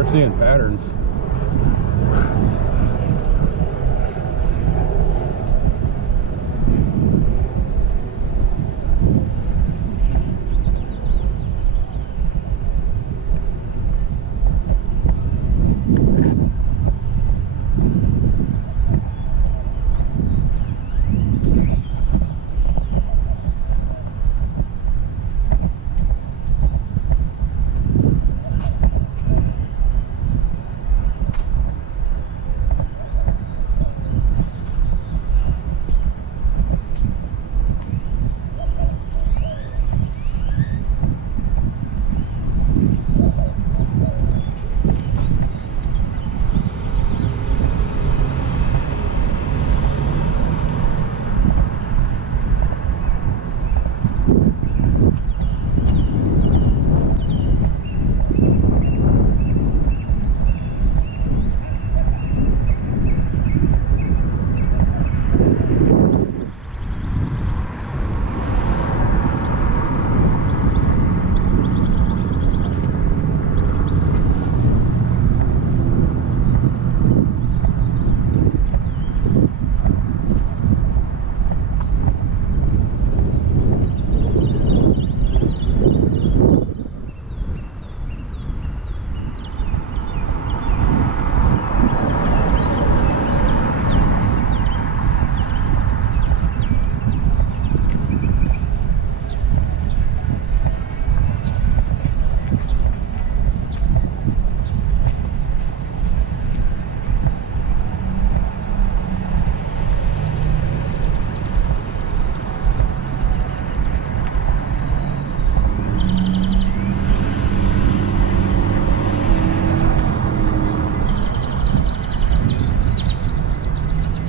start seeing patterns.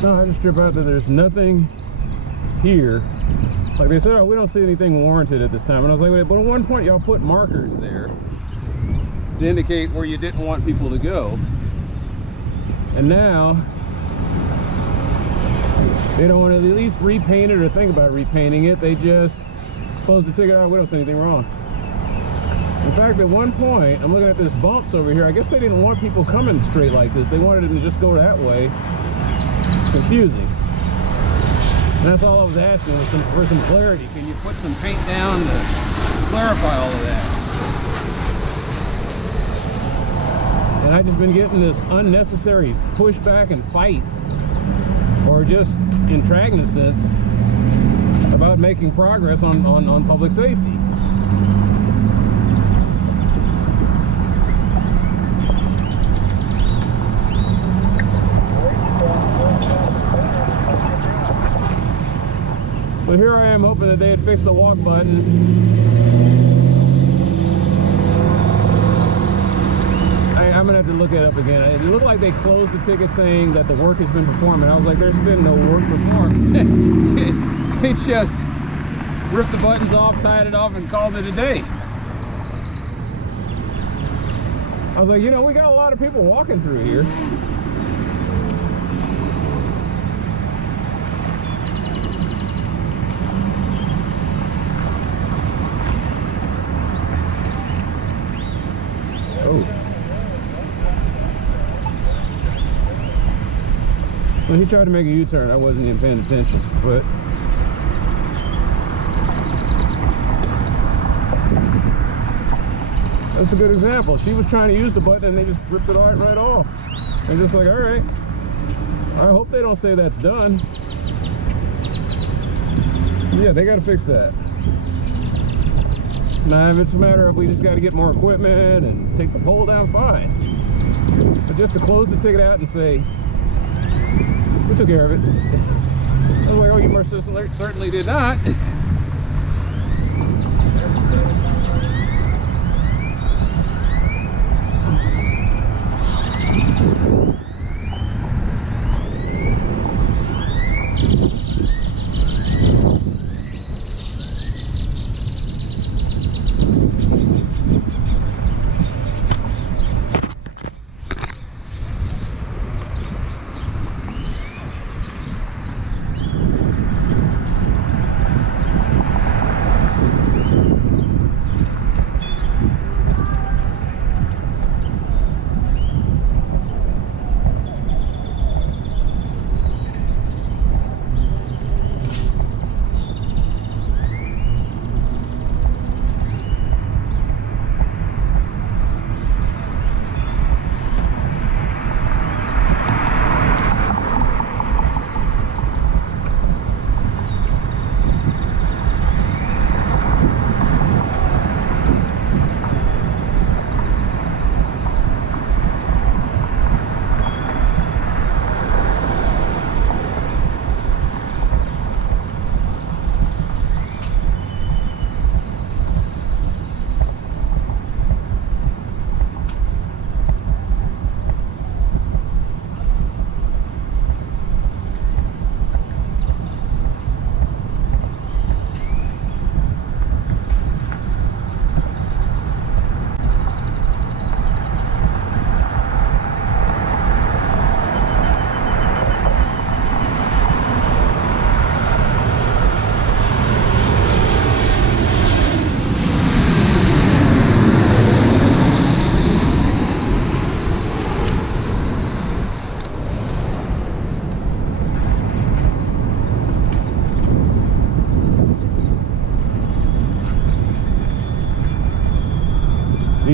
No, I just trip out that there's nothing here. Like they said, oh, we don't see anything warranted at this time. And I was like, wait, but at one point y'all put markers there to indicate where you didn't want people to go. And now they don't want to at least repaint it or think about repainting it. They just close the ticket out. We don't see anything wrong. In fact, at one point, I'm looking at this bumps over here. I guess they didn't want people coming straight like this. They wanted them to just go that way. Confusing. And that's all I was asking was for some clarity. Can you put some paint down to clarify all of that? And I've just been getting this unnecessary pushback and fight, or just intragnousness about making progress on public safety. So here I am hoping that they had fixed the walk button. I'm gonna have to look it up again. It looked like they closed the ticket saying that the work has been performed, and I was like, there's been no work performed. They just ripped the buttons off, tied it off, and called it a day. I was like, you know, we got a lot of people walking through here. Well, he tried to make a U-turn. I wasn't even paying attention, but that's a good example. She was trying to use the button and they just ripped it right off. And just like, all right, I hope they don't say that's done. Yeah, they got to fix that. Now, if it's a matter of we just got to get more equipment and take the pole down, fine. But just to close the ticket out and say, we took care of it. I was like, oh, you most certainly did not.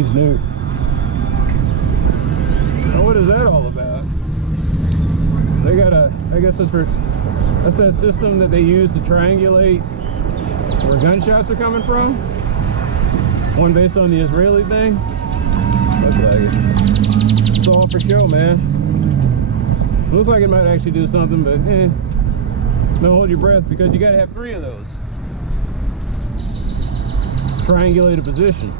He's new. Now what is that all about? They got a, I guess that's that system that they use to triangulate where gunshots are coming from. One based on the Israeli thing. Looks like it. It's all for show, man. Looks like it might actually do something, but don't hold your breath, because you gotta have 3 of those. Triangulate a position.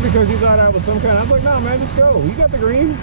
Because you thought I was some kind. I was like, no, man, just go. You got the green.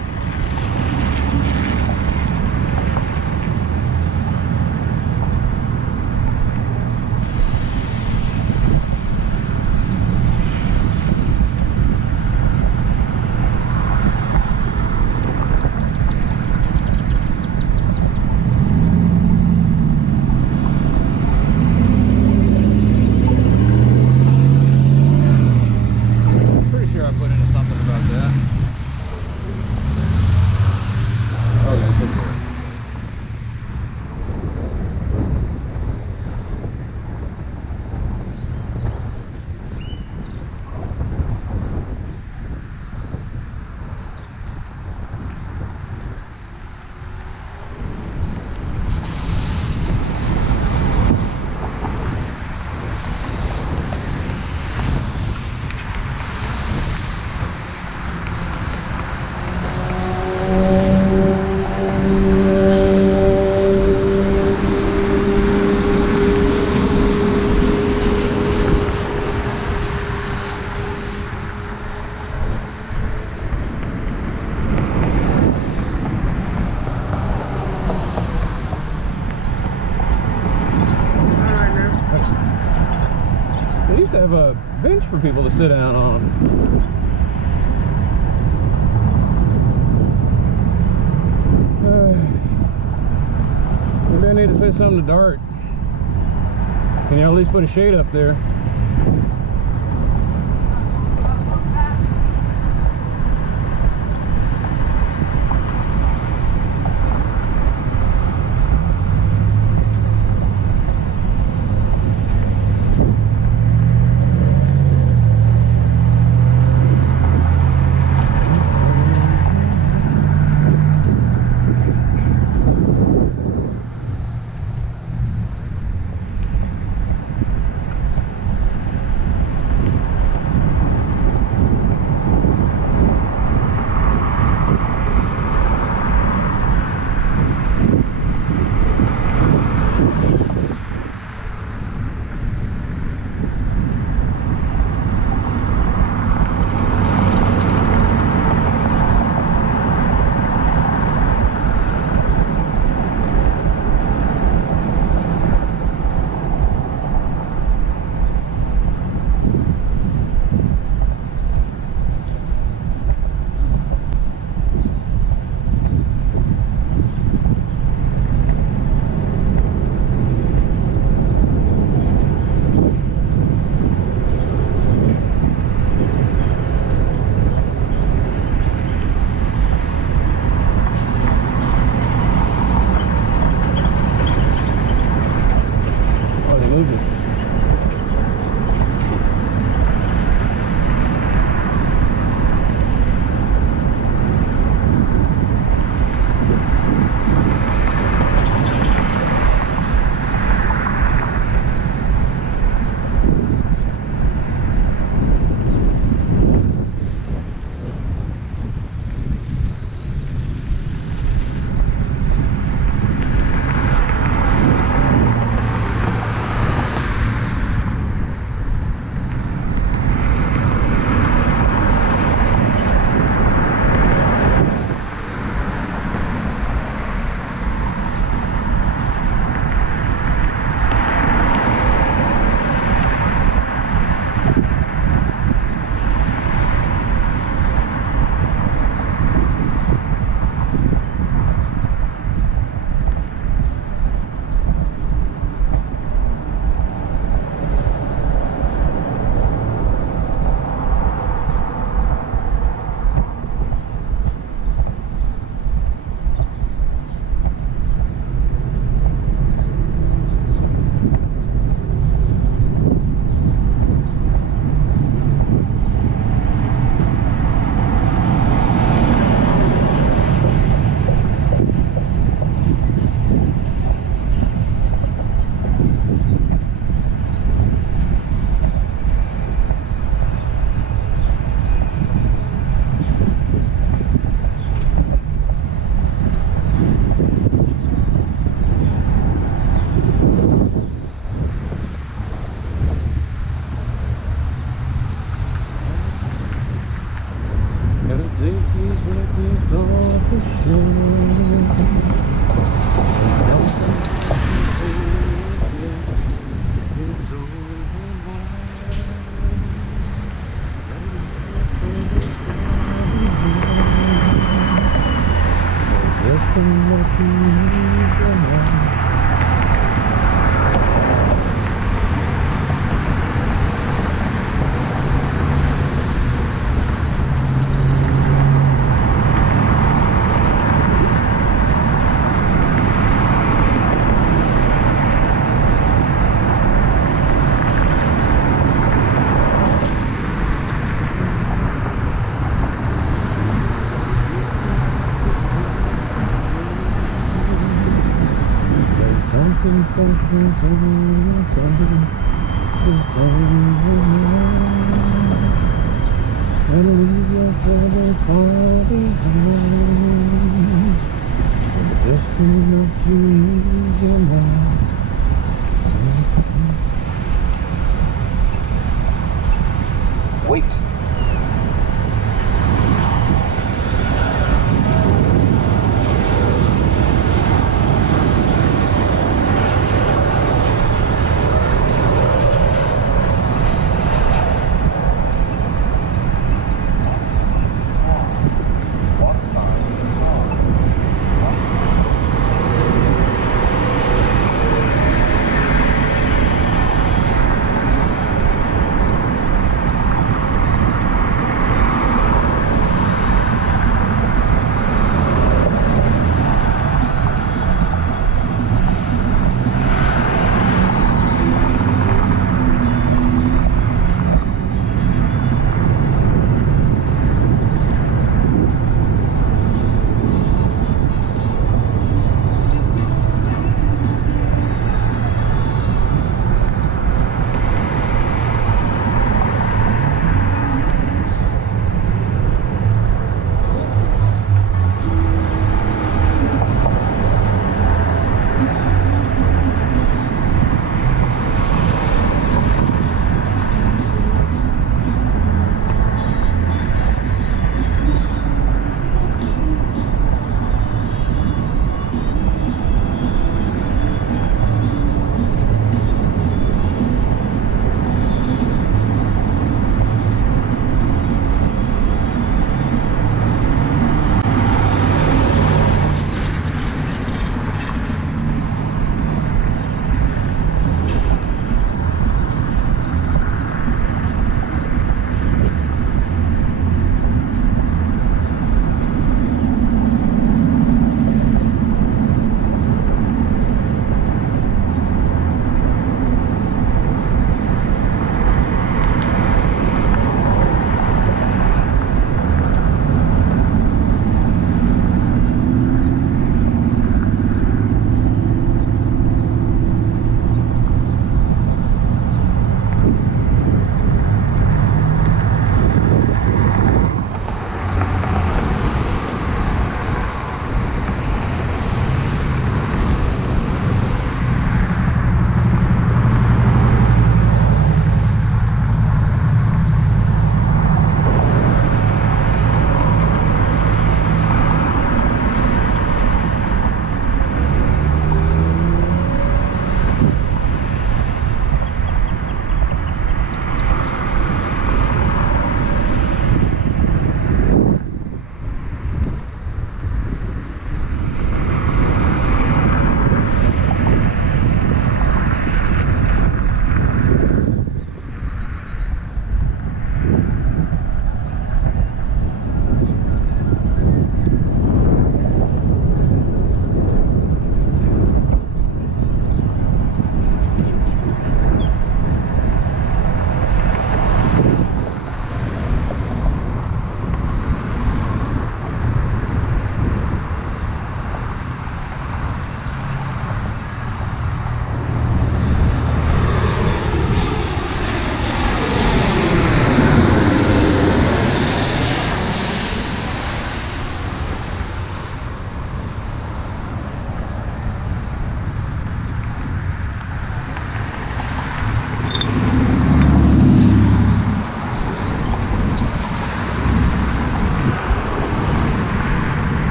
Have a bench for people to sit down on. Maybe I need to say something to Dart. Can you at least put a shade up there? Just enough to ease your mind. Wait.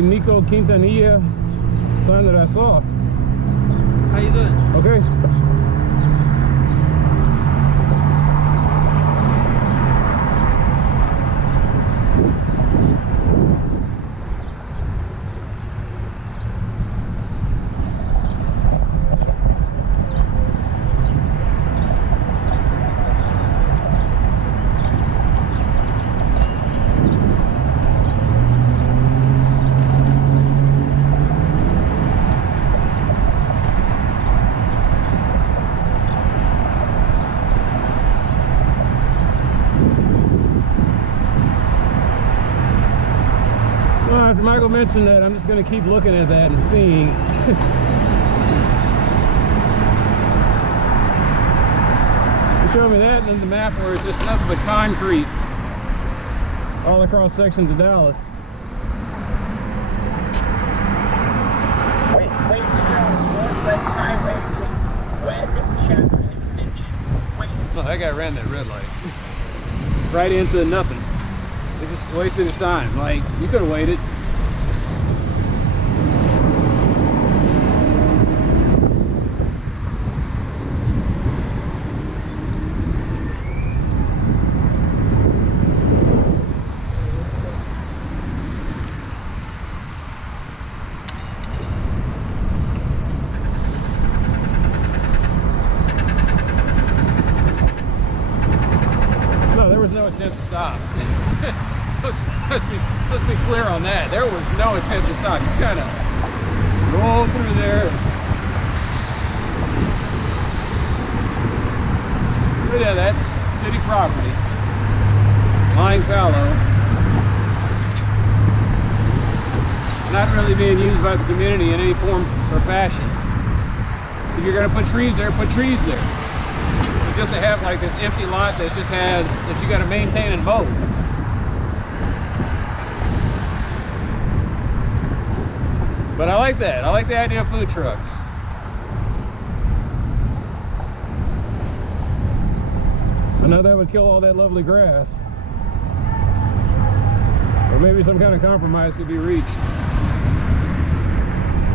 the Nico Quintanilla sign that I saw. How you doing? Okay. After Michael mentioned that, I'm just going to keep looking at that and seeing. He showed me that and then the map where it's just nothing but concrete all across sections of Dallas. Wait, Northwest Highway, Webb, Chapter extension. Wait. Oh, that guy ran that red light right into nothing. He just wasted his time. Like, you could have waited. No, there was no attempt to stop. Let's be clear on that. There was no attempt to stop. You kind of roll through there. But yeah, that's city property. Lying fallow. Not really being used by the community in any form or fashion. So if you're going to put trees there, put trees there. But just to have like this empty lot that just has, that you got to maintain and mow. But I like that. I like the idea of food trucks. I know that would kill all that lovely grass. Or maybe some kind of compromise could be reached.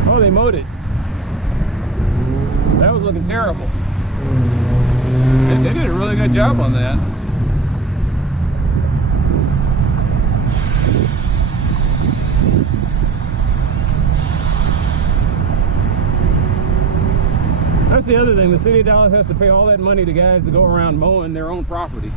Oh, they mowed it. That was looking terrible. They did a really good job on that. That's the other thing. The city of Dallas has to pay all that money to guys to go around mowing their own property.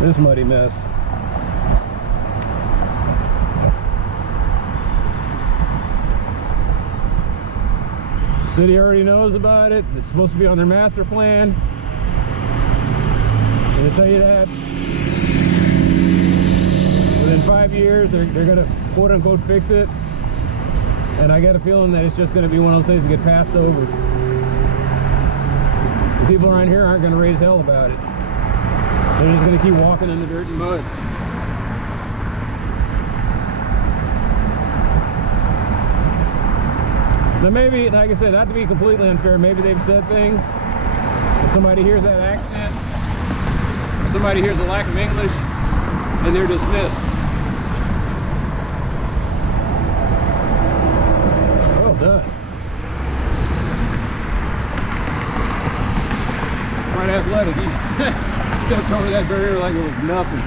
This muddy mess. City already knows about it. It's supposed to be on their master plan. I'm gonna tell you that. Within 5 years, they're gonna quote unquote fix it. And I get a feeling that it's just gonna be one of those things that get passed over. The people around here aren't gonna raise hell about it. They're just going to keep walking in the dirt and mud. Now maybe, like I said, not to be completely unfair, maybe they've said things. If somebody hears that accent, if somebody hears the lack of English, and they're dismissed. Well done. Quite athletic. Stepped over that barrier like it was nothing.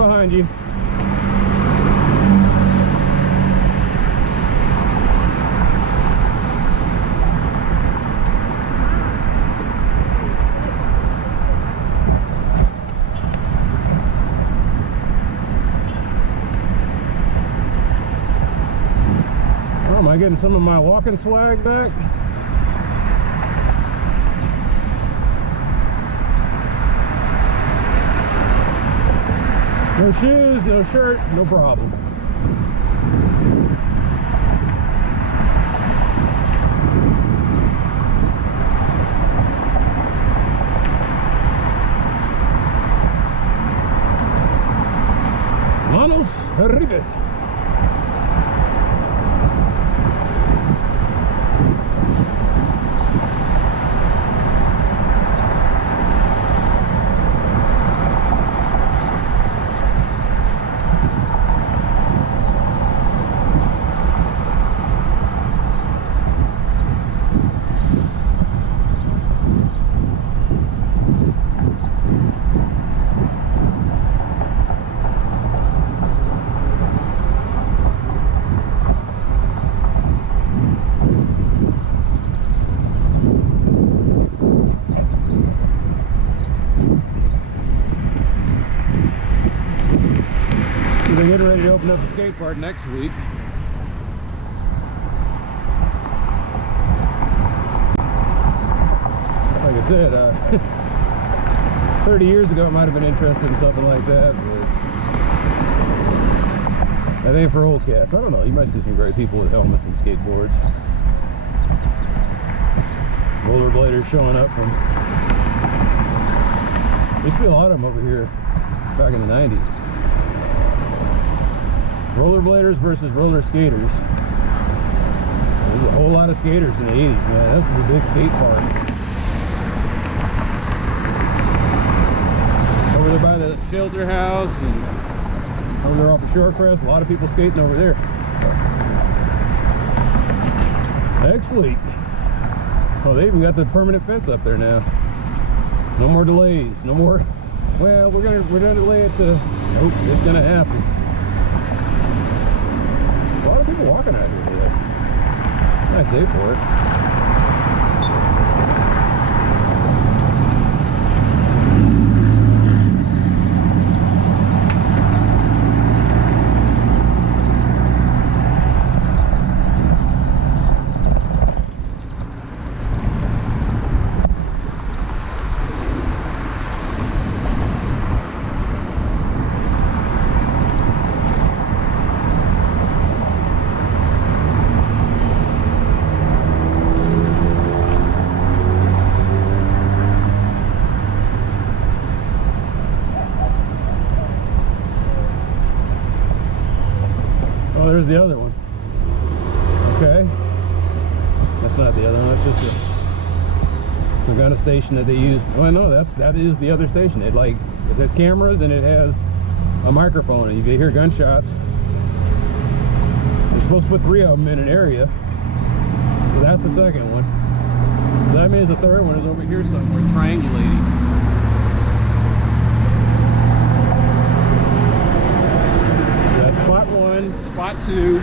behind you. Oh, am I getting some of my walking swag back? No shoes, no shirt, no problem. Manos arriba. They're getting ready to open up the skate park next week. Like I said, 30 years ago I might have been interested in something like that, but that ain't for old cats. I don't know, you might see some great people with helmets and skateboards. Rollerbladers showing up from... There used to be a lot of them over here back in the 90s. Rollerbladers versus roller skaters. There's a whole lot of skaters in the 80s, man. This is a big skate park. Over there by the shelter house and over there off of Shorecrest, a lot of people skating over there. Next week. Oh, they even got the permanent fence up there now. No more delays. No more. Well, we're gonna delay it to. Nope, it's gonna happen. A lot of people walking out here today. Nice day for it. There's the other one. Okay. That's not the other one. That's just some kind of station that they use. Oh no, that is the other station. It has cameras and it has a microphone, and you can hear gunshots. They're supposed to put 3 of them in an area. So that's the second one. So that means the third one is over here somewhere, triangulating. Spot 1, spot 2.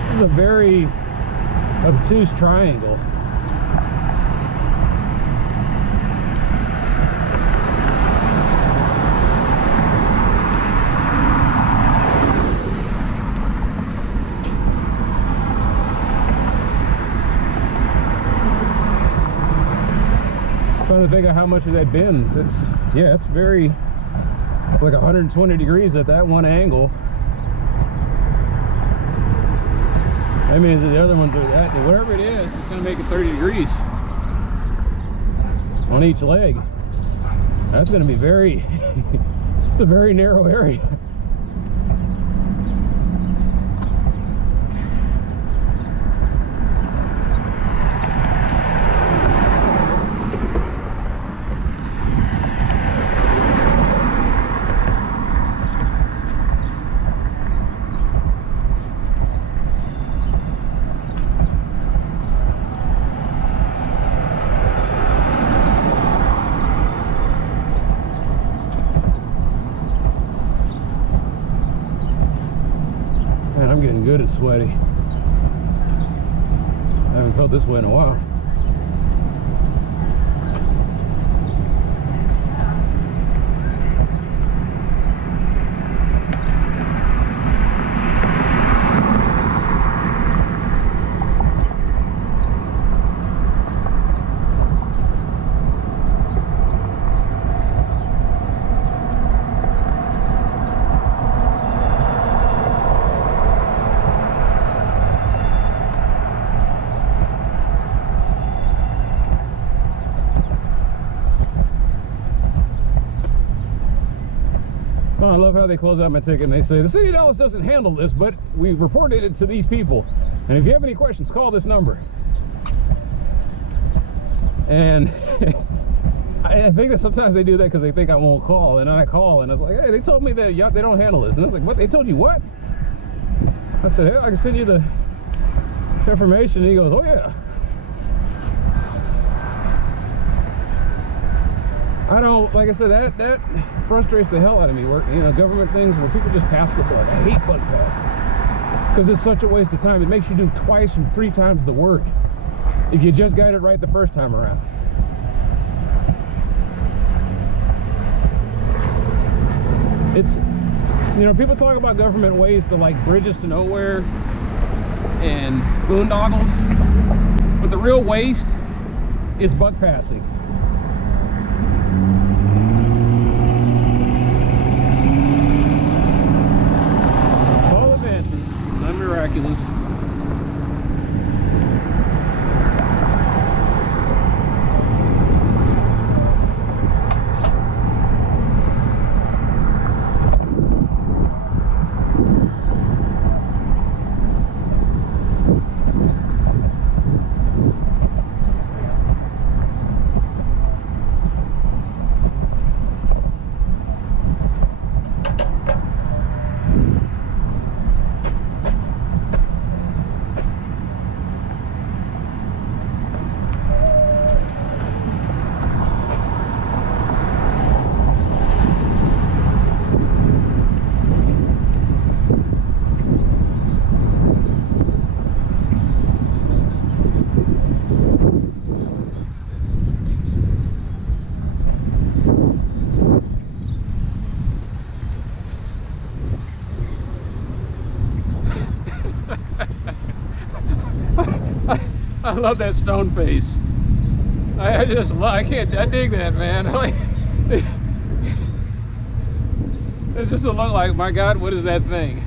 This is a very obtuse triangle. I'm trying to think of how much of that bends. It's like 120 degrees at that one angle. That means that the other ones are that, whatever it is, it's going to make it 30 degrees on each leg. That's going to be very, it's a very narrow area. feeling good and sweaty. I haven't felt this way in a while. Oh, I love how they close out my ticket and they say, the city of Dallas doesn't handle this, but we reported it to these people. And if you have any questions, call this number. And I think that sometimes they do that because they think I won't call. And I call and I was like, hey, they told me that they don't handle this. And I was like, what? They told you what? I said, hey, I can send you the information. And he goes, oh yeah. I don't, like I said, that frustrates the hell out of me. Government things where people just pass the bug. I hate bug pass because it's such a waste of time. It makes you do twice and 3 times the work if you just got it right the first time around. It's, people talk about government ways to like bridges to nowhere and boondoggles, but the real waste is bug passing. Miraculous. I love that stone face. I dig that, man. It's just a look like, my God, what is that thing?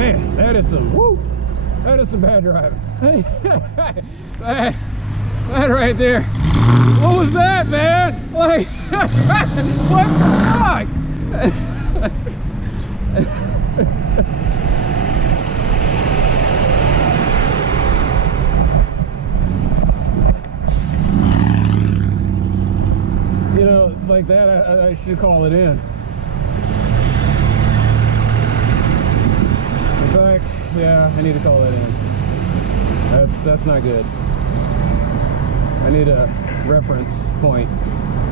Man, that is some, woo, that is some bad driving. that right there. What was that, man? Like, what the fuck? You know, like that, I should call it in. In fact, yeah, I need to call that in. That's not good. I need a reference point.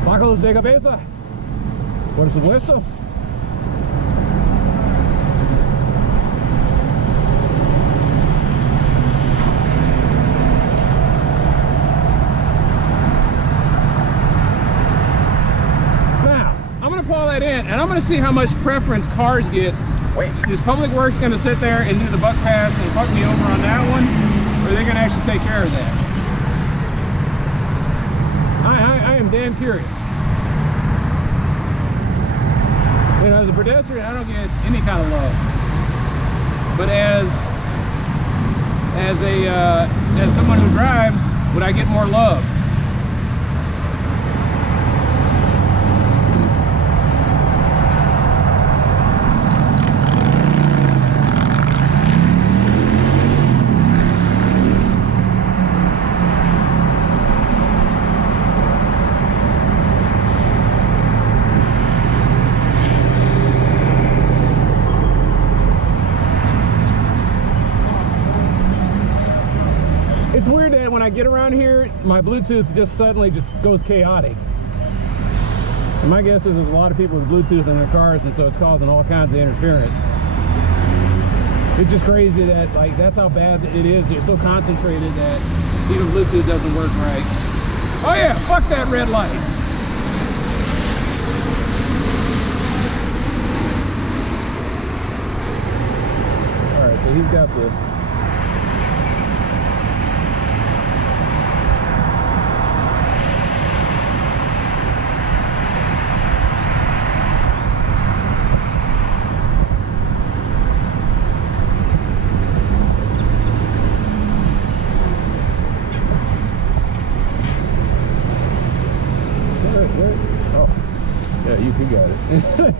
Tacos de cabeza. Por supuesto. Now, I'm gonna pull that in, and I'm gonna see how much preference cars get. Wait, is Public Works gonna sit there and do the buck pass and fuck me over on that one, or are they gonna actually take care of that? I am damn curious. You know, as a pedestrian, I don't get any kind of love. But as someone who drives, would I get more love? It's weird that when I get around here, my Bluetooth just suddenly just goes chaotic. And my guess is there's a lot of people with Bluetooth in their cars, and so it's causing all kinds of interference. It's just crazy that, like, that's how bad it is. It's so concentrated that even Bluetooth doesn't work right. Oh yeah, fuck that red light. All right, so he's got the you got it.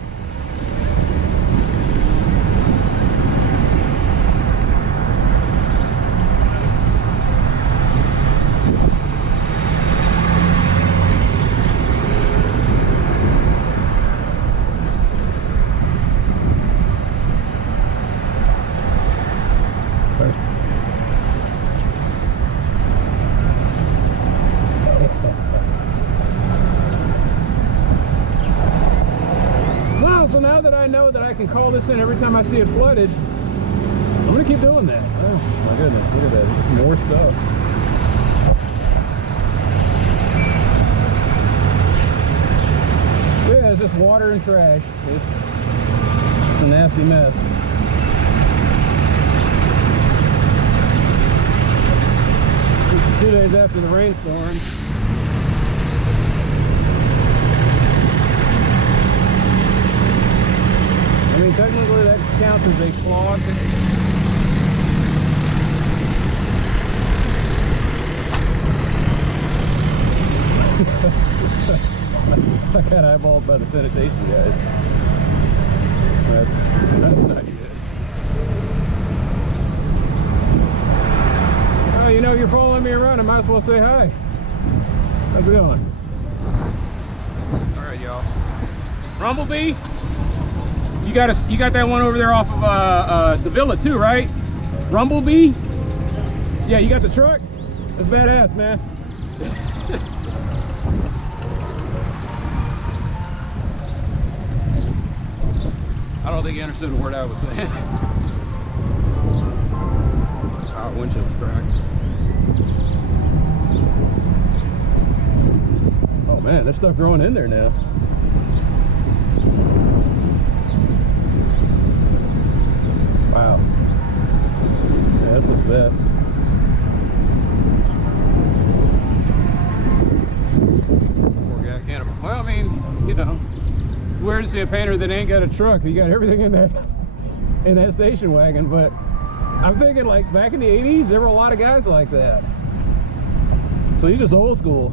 Now that I know that I can call this in every time I see it flooded, I'm gonna keep doing that. Oh my goodness, look at that. There's more stuff. Yeah, it's just water and trash. It's a nasty mess. 2 days after the rainstorm. I mean, technically that counts as a clog. I got eyeballed by the vegetation guys. That's not good. Oh, you know, you're following me around, I might as well say hi. How's it going? Alright, y'all. Rumblebee? You got that one over there off of the villa too, right? Rumblebee? Yeah, you got the truck? That's badass, man. I don't think he understood a word I was saying. Oh, windshield's cracked. Oh man, there's stuff growing in there now. Wow. Yeah, this is bad. Poor guy can't. Well, I mean, you know, it's weird to see a painter that ain't got a truck. You got everything in that in that station wagon, but I'm thinking like back in the 80s, there were a lot of guys like that. So he's just old school.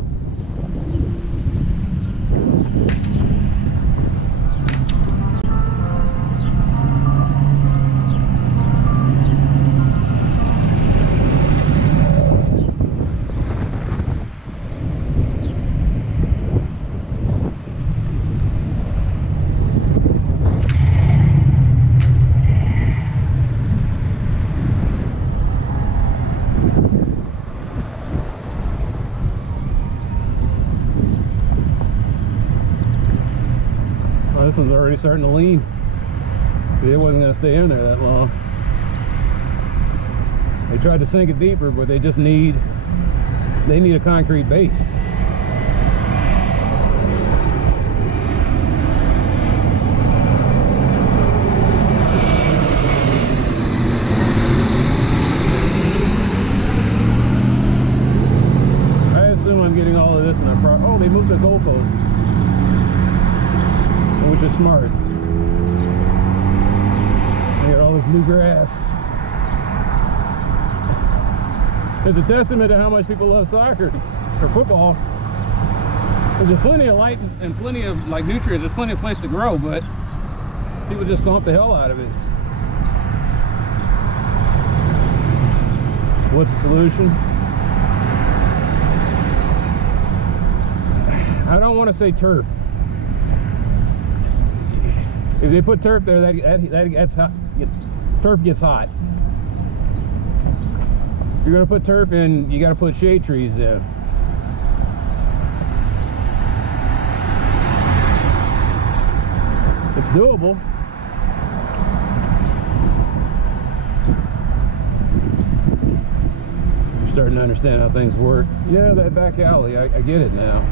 This one's already starting to lean. See, it wasn't going to stay in there that long. They tried to sink it deeper, but they need a concrete base. I assume I'm getting all of this in a oh, they moved the goalposts, which is smart. They got all this new grass. It's a testament to how much people love soccer or football. There's plenty of light and plenty of like nutrients. There's plenty of place to grow, but people just stomp the hell out of it. What's the solution? I don't want to say turf. If they put turf there, that's hot. Turf gets hot. If you're going to put turf in, you got to put shade trees in. It's doable. You're starting to understand how things work. Yeah, that back alley, I get it now.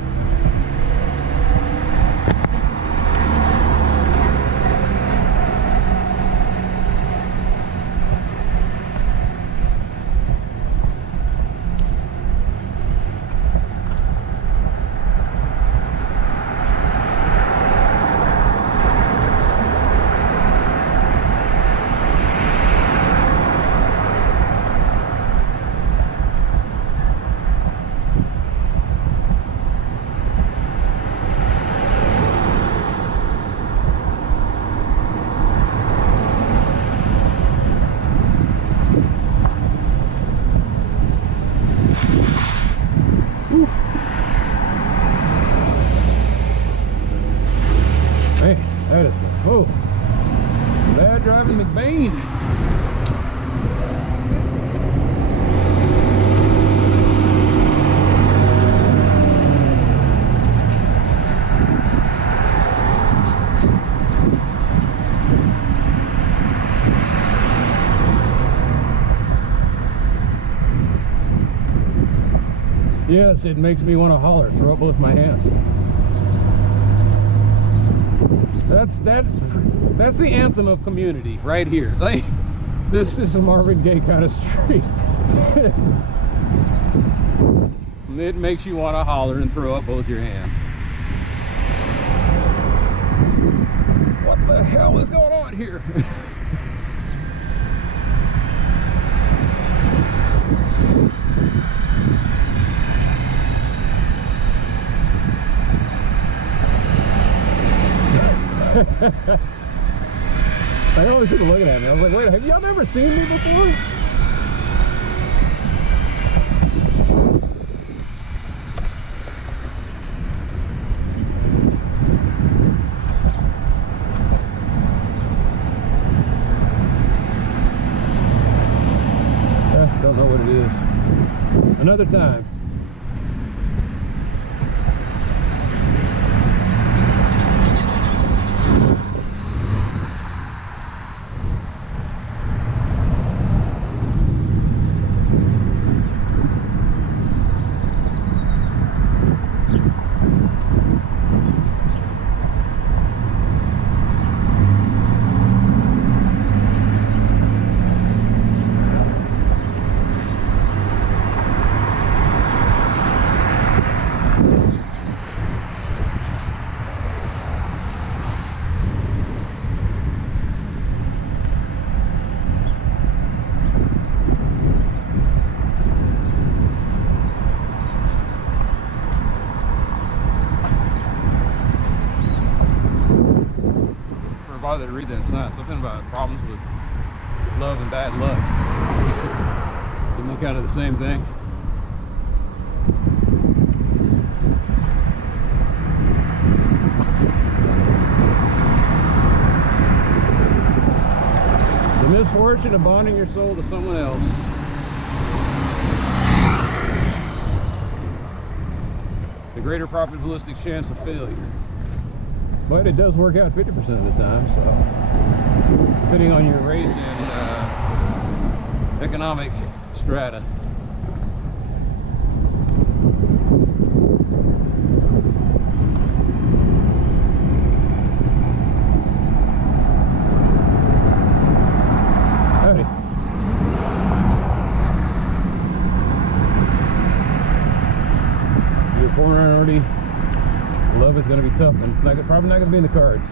That is, oh, bad driving McBain. Yes, it makes me want to holler, throw up both my hands. That's the anthem of community right here. Like, this is a Marvin Gaye kind of street. It makes you want to holler and throw up both your hands. What the hell is going on here? I know these people looking at me. I was like, wait, have y'all never seen me before? Don't know what it is. Another time. that sign. Something about problems with love and bad luck. Isn't that kind of the same thing? The misfortune of bonding your soul to someone else. The greater probabilistic chance of failure. But it does work out 50% of the time, so depending on your race and economic strata. Howdy. You're pouring around already. Love is going to be tough, and it's probably not going to be in the cards.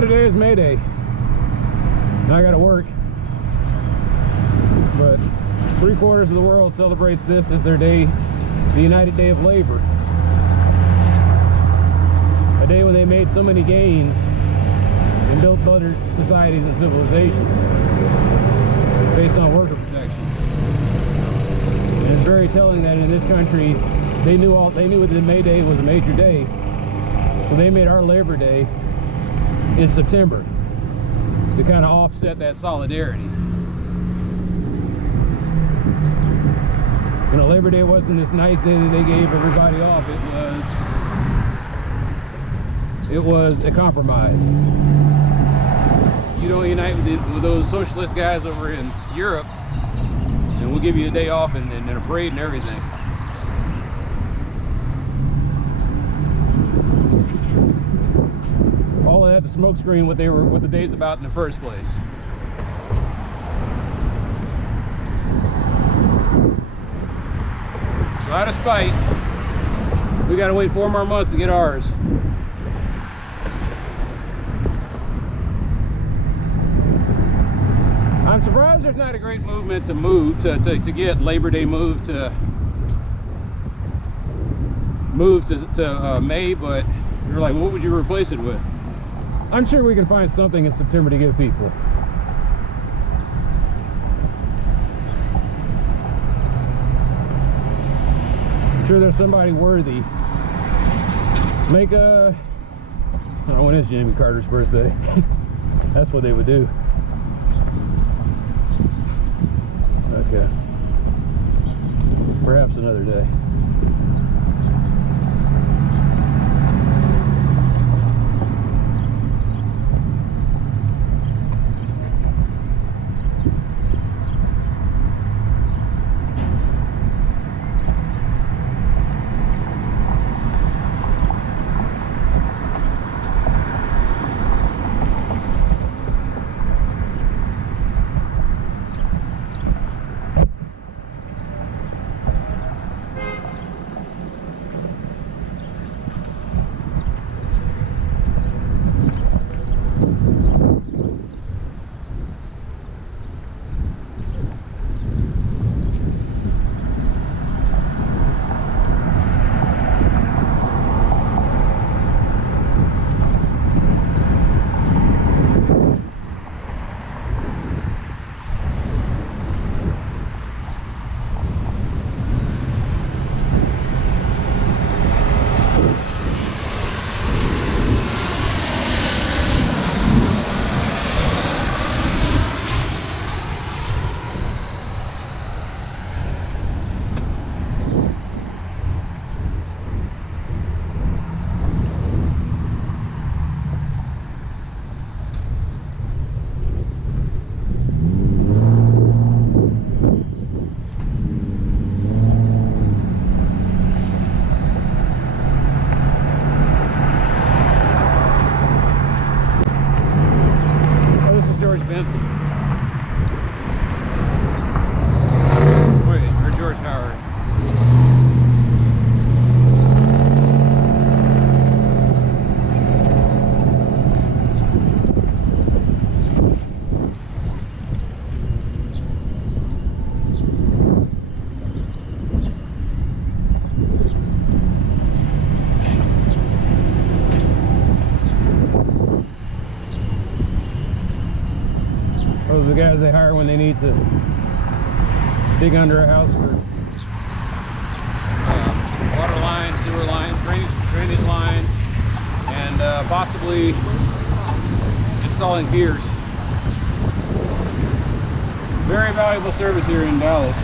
Today is May Day. Now I gotta work. But 3/4 of the world celebrates this as their day, the United Day of Labor. A day when they made so many gains and built better societies and civilizations based on worker protection. And it's very telling that in this country they knew that May Day was a major day. So they made our Labor Day in September to kind of offset that solidarity. You know, Labor Day wasn't this nice day that they gave everybody off. It was a compromise. You don't unite with those socialist guys over in Europe, and we'll give you a day off and a parade and everything. All of that to smoke screen what the day's about in the first place. So out of spite, we gotta wait 4 more months to get ours. I'm surprised there's not a great movement to get Labor Day moved to May, but you're like, what would you replace it with? I'm sure we can find something in September to give people. I'm sure there's somebody worthy. Make a... Oh, when is Jimmy Carter's birthday? That's what they would do. Okay. Perhaps another day. fancy. Wait, or George Howard. Those are the guys they hire when they need to dig under a house for water line, sewer line, drainage line, and possibly installing piers. Very valuable service here in Dallas.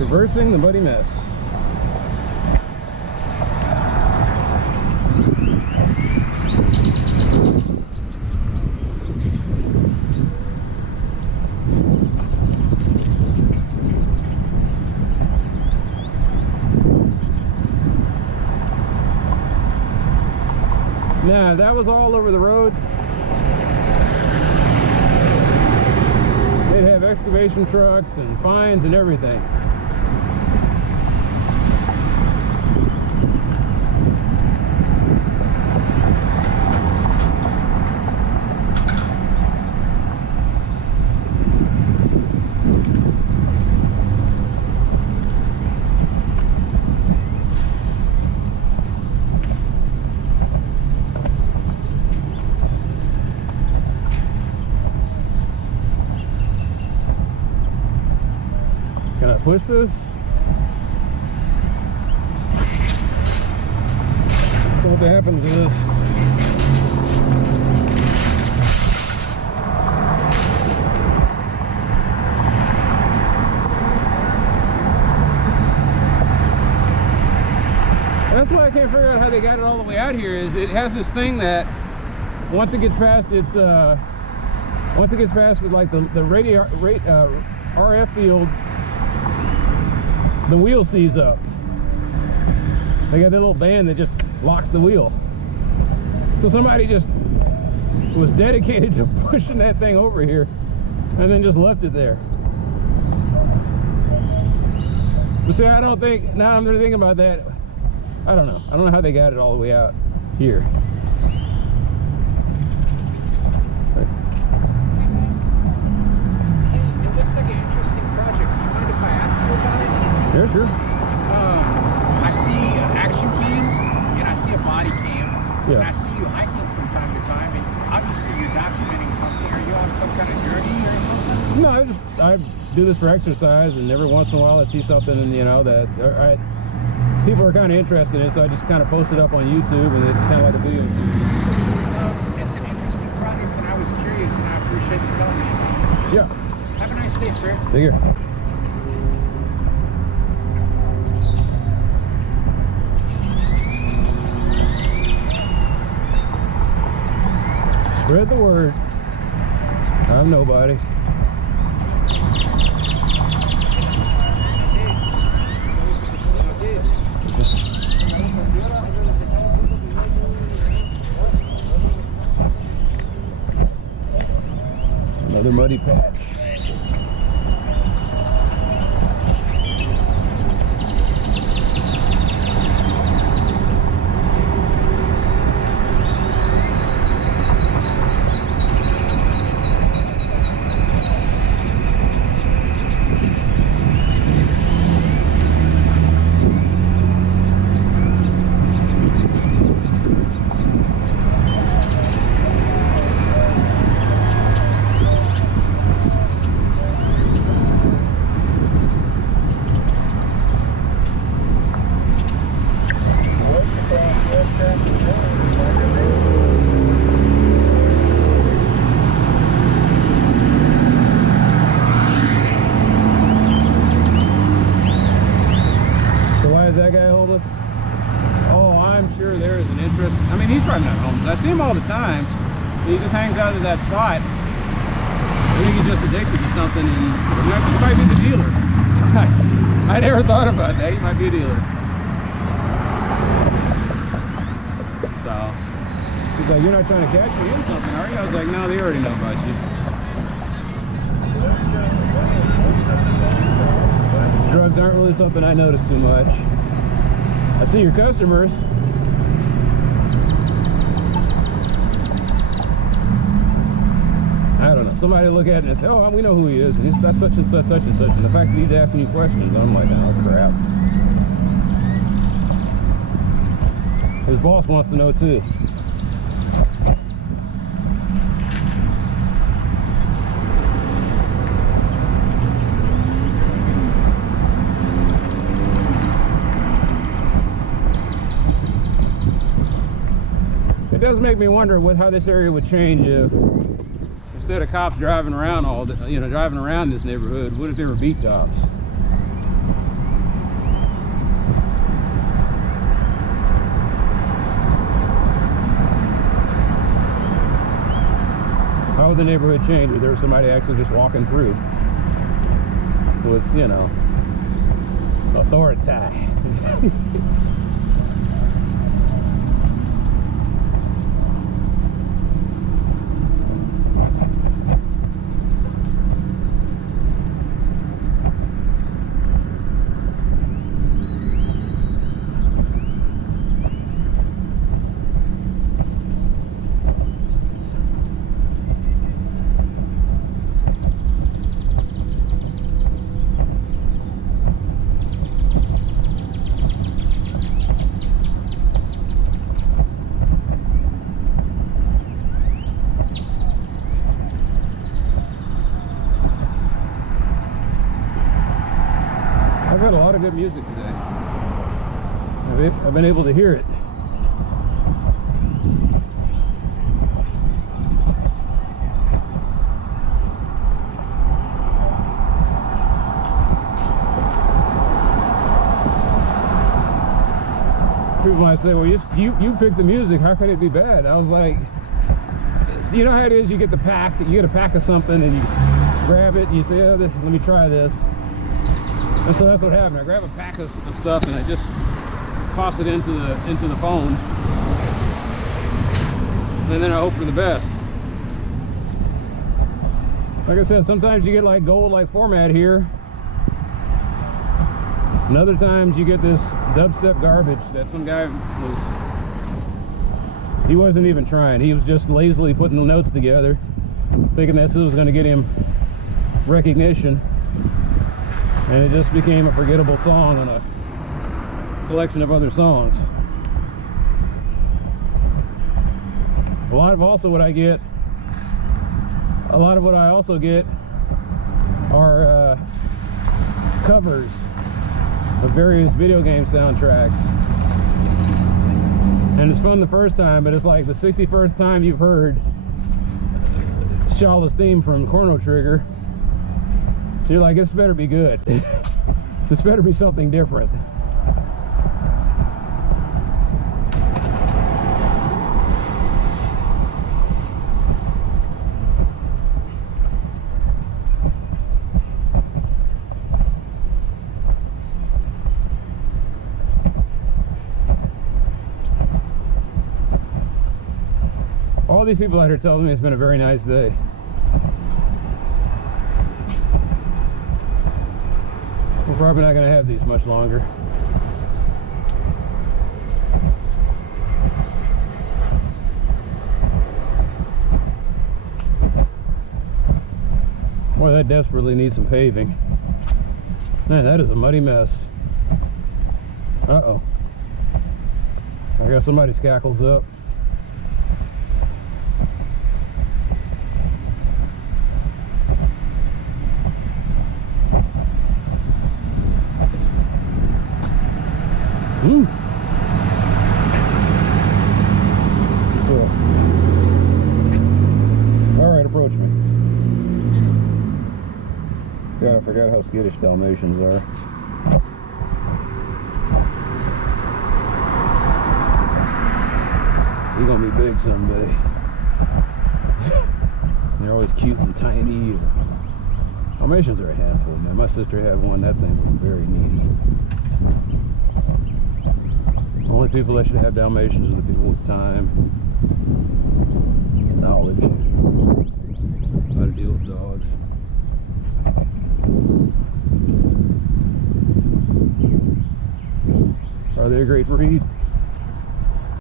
Reversing the muddy mess. Nah, that was all over the road. They'd have excavation trucks and fines and everything. Can I push this? So what happens is that's why I can't figure out how they got it all the way out here. Is it has this thing that once it gets past its like the RF field, the wheel sees up. They got that little band that just locks the wheel. So somebody just was dedicated to pushing that thing over here and then just left it there. But see, I don't think, now I'm thinking about that, I don't know. I don't know how they got it all the way out here. It looks like an interesting project. Do you mind if I ask you about it? Yeah, sure. I see action cams and I see a body cam. Yeah. And I see you hiking from time to time, and obviously you're documenting something. Are you on some kind of journey or something? No, I do this for exercise, and every once in a while I see something, you know, that people are kind of interested in it, so I just kind of post it up on YouTube, and it's kind of like a video. It's an interesting project, and I was curious, and I appreciate you telling me about it. Yeah. Have a nice day, sir. Take care. Spread the word. I'm nobody. Another muddy patch. I see him all the time. He just hangs out at that spot. I think he's just addicted to something, and he might be the dealer. I never thought about that. He might be a dealer. So he's like, "You're not trying to catch me in something, are you?" I was like, "No, they already know about you." Drugs aren't really something I notice too much. I see your customers. I don't know. Somebody look at it and say, "Oh, we know who he is. And that's such and such, such and such." And the fact that he's asking you questions, I'm like, "Oh, crap." His boss wants to know too. It does make me wonder how this area would change if, instead of cops driving around driving around this neighborhood, what if they were beat cops? How would the neighborhood change if there was somebody actually just walking through with, authority? I've had a lot of good music today. I've been able to hear it. People might say, "Well, you picked the music. How can it be bad?" I was like, you know how it is. You get a pack of something, and you grab it, and you say, "Oh, let me try this." And so that's what happened. I grab a pack of stuff and I just toss it into the phone, and then I hope for the best. Like I said, sometimes you get like gold like format here, and other times you get this dubstep garbage that some guy he wasn't even trying. He was just lazily putting the notes together, thinking this was going to get him recognition. And it just became a forgettable song on a collection of other songs. A lot of what I also get are covers of various video game soundtracks. And it's fun the first time, but it's like the 61st time you've heard Shala's theme from Chrono Trigger. You're like, this better be good. This better be something different. these people out here telling me it's been a very nice day. We're probably not going to have these much longer. Boy, that desperately needs some paving. Man, that is a muddy mess. Uh-oh. I got somebody's cackles up. Cool. All right, approach me. God, I forgot how skittish Dalmatians are. He's gonna be big someday. They're always cute and tiny. Dalmatians are a handful, man. My sister had one. That thing was very needy. Only people that should have Dalmatians are the people with time, knowledge, how to deal with dogs. Are they a great breed?